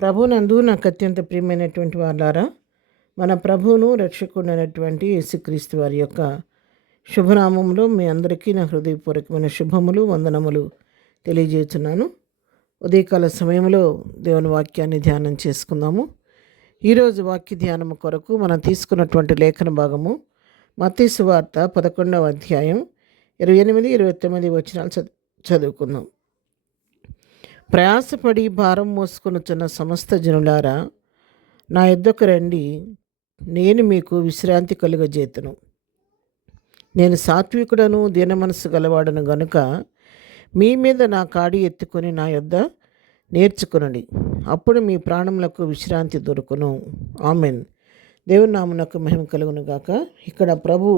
ప్రభునందు నాకు అత్యంత ప్రియమైనటువంటి వాళ్ళారా, మన ప్రభువును రక్షకుడైనటువంటి యేసుక్రీస్తు వారి యొక్క శుభనామంలో మీ అందరికీ నా హృదయపూర్వకమైన శుభములు వందనములు తెలియజేస్తున్నాను. ఉదయకాల సమయంలో దేవుని వాక్యాన్ని ధ్యానం చేసుకుందాము. ఈరోజు వాక్య ధ్యానము కొరకు మనం తీసుకున్నటువంటి లేఖన భాగము మత్తయి సువార్త 11వ అధ్యాయం 28, 29 వచనాలు చదువుకుందాం. ప్రయాసపడి భారం మోసుకొనుచున్న సమస్త జనులారా, నా యొద్దకు రండి, నేను మీకు విశ్రాంతి కలుగజేతును. నేను సాత్వికుడను దీన మనసు గలవాడను గనుక మీ మీద నా కాడి ఎత్తుకొని నా యొద్ద నేర్చుకునండి, అప్పుడు మీ ప్రాణములకు విశ్రాంతి దొరుకును. ఆమెన్. దేవుని నామమునకు మహిమ కలుగును గాక. ఇక్కడ ప్రభు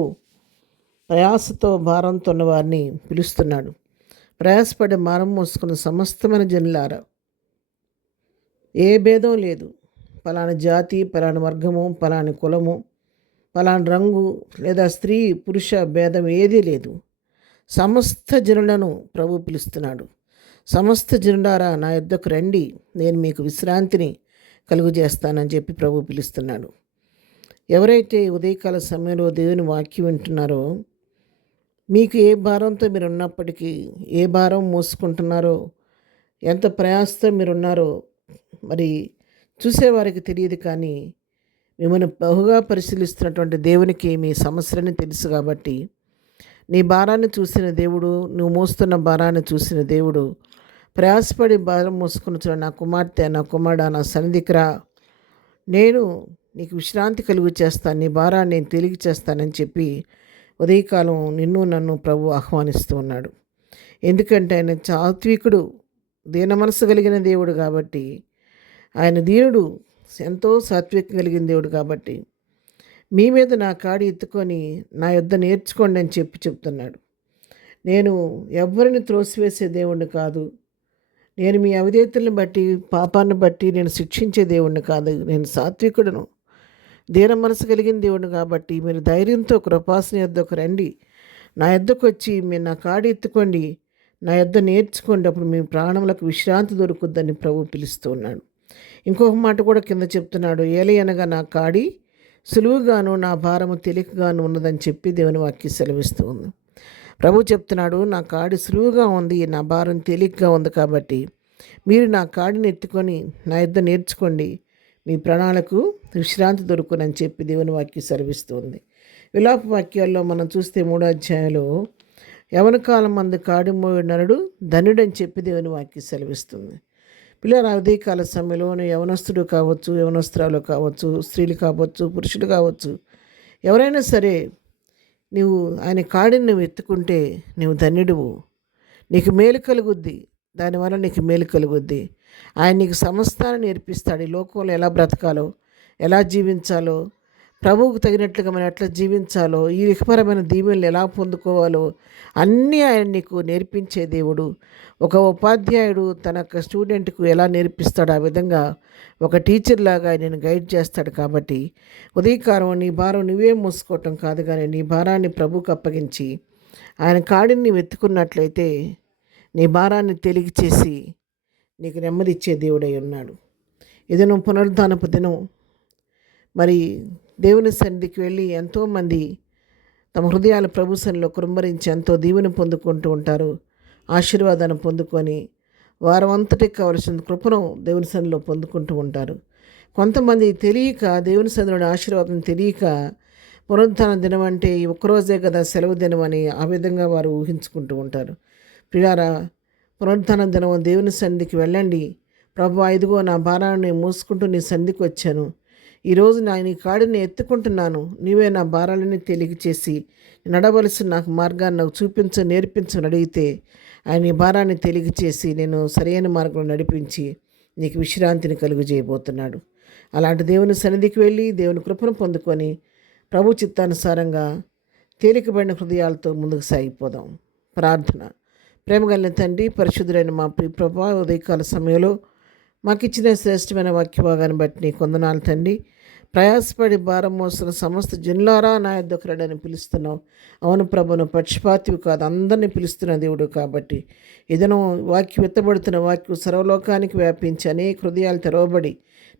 ప్రయాసతో భారంతో ఉన్న వారిని పిలుస్తున్నాడు. ప్రయాసపడి భారం మోసుకున్న సమస్తమైన జనులారా, ఏ భేదం లేదు. పలానా జాతి, పలానా వర్గము, పలాని కులము, పలానా రంగు లేదా స్త్రీ పురుష భేదం ఏదీ లేదు. సమస్త జనులను ప్రభు పిలుస్తున్నాడు. సమస్త జనులారా, నా యొద్దకు రండి, నేను మీకు విశ్రాంతిని కలుగు చేస్తానని చెప్పి ప్రభు పిలుస్తున్నాడు. ఎవరైతే ఉదయకాల సమయంలో దేవుని వాక్యం వింటున్నారో, మీకు ఏ భారంతో మీరు ఉన్నప్పటికీ, ఏ భారం మోసుకుంటున్నారో, ఎంత ప్రయాసతో మీరున్నారో మరి చూసేవారికి తెలియదు, కానీ మిమ్మల్ని బహుగా పరిశీలిస్తున్నటువంటి దేవునికి మీ సమస్యలని తెలుసు. కాబట్టి నీ భారాన్ని చూసిన దేవుడు, నువ్వు మోస్తున్న భారాన్ని చూసిన దేవుడు, ప్రయాసపడి భారం మోసుకున్న నా కుమార్తె, నా కుమారుడా, నా సన్నిధికి రా, నేను నీకు విశ్రాంతి కలుగు చేస్తాను, నీ భారాన్ని నేను తేలిక చేస్తానని చెప్పి ఉదయకాలం నిన్ను నన్ను ప్రభు ఆహ్వానిస్తూ ఉన్నాడు. ఎందుకంటే ఆయన సాత్వికుడు, దీన మనసు కలిగిన దేవుడు కాబట్టి, ఆయన దీనుడు, ఎంతో సాత్వికం కలిగిన దేవుడు కాబట్టి మీ మీద నా కాడి ఎత్తుకొని నా యొద్ద నేర్చుకోండి అని చెప్తున్నాడు. నేను ఎవరిని త్రోసివేసే దేవుణ్ణి కాదు. నేను మీ అవిధేయతలను బట్టి, పాపాన్ని బట్టి నేను శిక్షించే దేవుణ్ణి కాదు. నేను సాత్వికుడును, దీన మనసు కలిగిన దేవుడు కాబట్టి మీరు ధైర్యంతో కృపాసన యొద్దకు రండి, నా యొద్దకు వచ్చి మీరు నా కాడి ఎత్తుకోండి, నా యొద్ద నేర్చుకోండి, అప్పుడు మీ ప్రాణములకు విశ్రాంతి దొరుకుద్దని ప్రభు పిలుస్తూ ఉన్నాడు. ఇంకొక మాట కూడా కింద చెప్తున్నాడు, ఏలయనగా నా కాడి సులువుగాను నా భారము తేలికగాను ఉన్నదని చెప్పి దేవుని వాక్యం సెలవిస్తూ ఉంది. ప్రభు చెప్తున్నాడు, నా కాడి సులువుగా ఉంది, నా భారం తేలికగా ఉంది, కాబట్టి మీరు నా కాడిని ఎత్తుకొని నా యొద్ద నేర్చుకోండి, మీ ప్రాణాలకు విశ్రాంతి దొరుకునని చెప్పి దేవుని వాక్యం సెలవిస్తుంది. విలాప వాక్యాల్లో మనం చూస్తే 3వ అధ్యాయంలో యవన కాలం మందు కాడి మోయు నరుడు ధనుడని చెప్పి దేవుని వాక్యం సెలవిస్తుంది. పిల్లల ఉదయకాల సమయంలో యవనస్తుడు కావచ్చు, యవనస్త్రాలు కావచ్చు, స్త్రీలు కావచ్చు, పురుషులు కావచ్చు, ఎవరైనా సరే నీవు ఆయన కాడిని నువ్వు ఎత్తుకుంటే నీవు ధన్యుడువు, నీకు మేలు కలుగుద్ది, దానివల్ల నీకు మేలు కలుగుద్ది. ఆయన నీకు సమస్తాన్ని నేర్పిస్తాడు. ఈ లోకంలో ఎలా బ్రతకాలో, ఎలా జీవించాలో, ప్రభువుకు తగినట్లుగా మనం ఎట్లా జీవించాలో, ఈ లిఖపరమైన దీవెనలు ఎలా పొందుకోవాలో అన్నీ ఆయన నీకు నేర్పించే దేవుడు. ఒక ఉపాధ్యాయుడు తన యొక్క స్టూడెంట్కు ఎలా నేర్పిస్తాడు, ఆ విధంగా ఒక టీచర్ లాగా ఆయన గైడ్ చేస్తాడు. కాబట్టి ఉదయకాలం నీ భారం నువ్వే మోసుకోవటం కాదు, కానీ నీ భారాన్ని ప్రభువుకు అప్పగించి ఆయన కాడిని వెతుకున్నట్లయితే నీ భారాన్ని తేలిక చేసి నీకు నెమ్మది ఇచ్చే దేవుడై ఉన్నాడు. ఇది నువ్వు పునరుద్ధానపు దినం. మరి దేవుని సన్నిధికి వెళ్ళి ఎంతోమంది తమ హృదయాల ప్రభు సన్నిధిలో కురుంబరించి ఎంతో దీవెన పొందుకుంటూ ఉంటారు. ఆశీర్వాదాన్ని పొందుకొని వారం అంతటికి కావలసిన కృపను దేవుని సన్నిధిలో పొందుకుంటూ ఉంటారు. కొంతమంది తెలియక, దేవుని సన్నిధిలోని ఆశీర్వాదం తెలియక, పునరుద్ధాన దినం అంటే ఈ ఒక్కరోజే కదా సెలవు దినం అని ఆ విధంగా వారు ఊహించుకుంటూ ఉంటారు. ప్రియారా, పునరుద్ధాన దినం దేవుని సన్నిధికి వెళ్ళండి. ప్రభు, ఇదిగో నా భారాన్ని మోసుకుంటూ నీ సన్నిధికి వచ్చాను, ఈరోజు నీ కాడిని ఎత్తుకుంటున్నాను, నీవే నా భారాలని తేలిక చేసి నడవలసిన నాకు మార్గాన్ని నాకు చూపించు, నేర్పించని అడిగితే ఆయన ఈ భారాన్ని తేలిక చేసి నేను సరైన మార్గంలో నడిపించి నీకు విశ్రాంతిని కలుగు చేయబోతున్నాడు. అలాంటి దేవుని సన్నిధికి వెళ్ళి దేవుని కృపను పొందుకొని ప్రభు చిత్తానుసారంగా తేలికబడిన హృదయాలతో ముందుకు సాగిపోదాం. ప్రార్థన. ప్రేమగలిగిన తండ్రి, పరిశుద్ధులైన మా ప్రియ ప్రభువా, ఉదయకాల సమయంలో మాకు ఇచ్చిన శ్రేష్టమైన వాక్య భాగాన్ని బట్టి నీ కొందనాలు తండ్రి. ప్రయాసపడి భారం మోస్తున్న సమస్త జనులారా నా యొద్దకు రండి అని పిలుస్తున్నావు. అవును ప్రభును పక్షపాతివి కాదు, అందరినీ పిలుస్తున్న దేవుడు కాబట్టి ఏదైనా వాక్యం ఎత్తబడుతున్న వాక్యం సర్వలోకానికి వ్యాపించి అనేక హృదయాలు తెరవబడి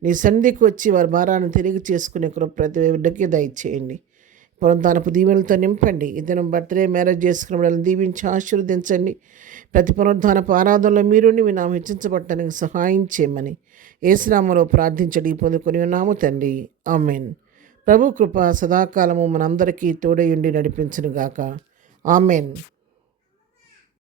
నీ సన్నిధికి వచ్చి వారి భారాన్ని తిరిగి చేసుకునే కృప ప్రతి బిడ్డకి దయచేయండి. పునరుద్ధానపు దీవెనలతో నింపండి. ఈ దినం బర్త్డే మ్యారేజ్ చేసుకున్న వాళ్ళని దీవించి ఆశీర్వదించండి. ప్రతి పునరుద్ధానపు ఆరాధనలో మీరుండి మీ నామం హెచ్చించబడటానికి సహాయం చేయమని యేసునామములో ప్రార్థించడి పొందుకొని ఉన్నాము తండ్రి. ఆమెన్. ప్రభు కృప సదాకాలము మనందరికీ తోడయుండి నడిపించునుగాక. ఆమెన్.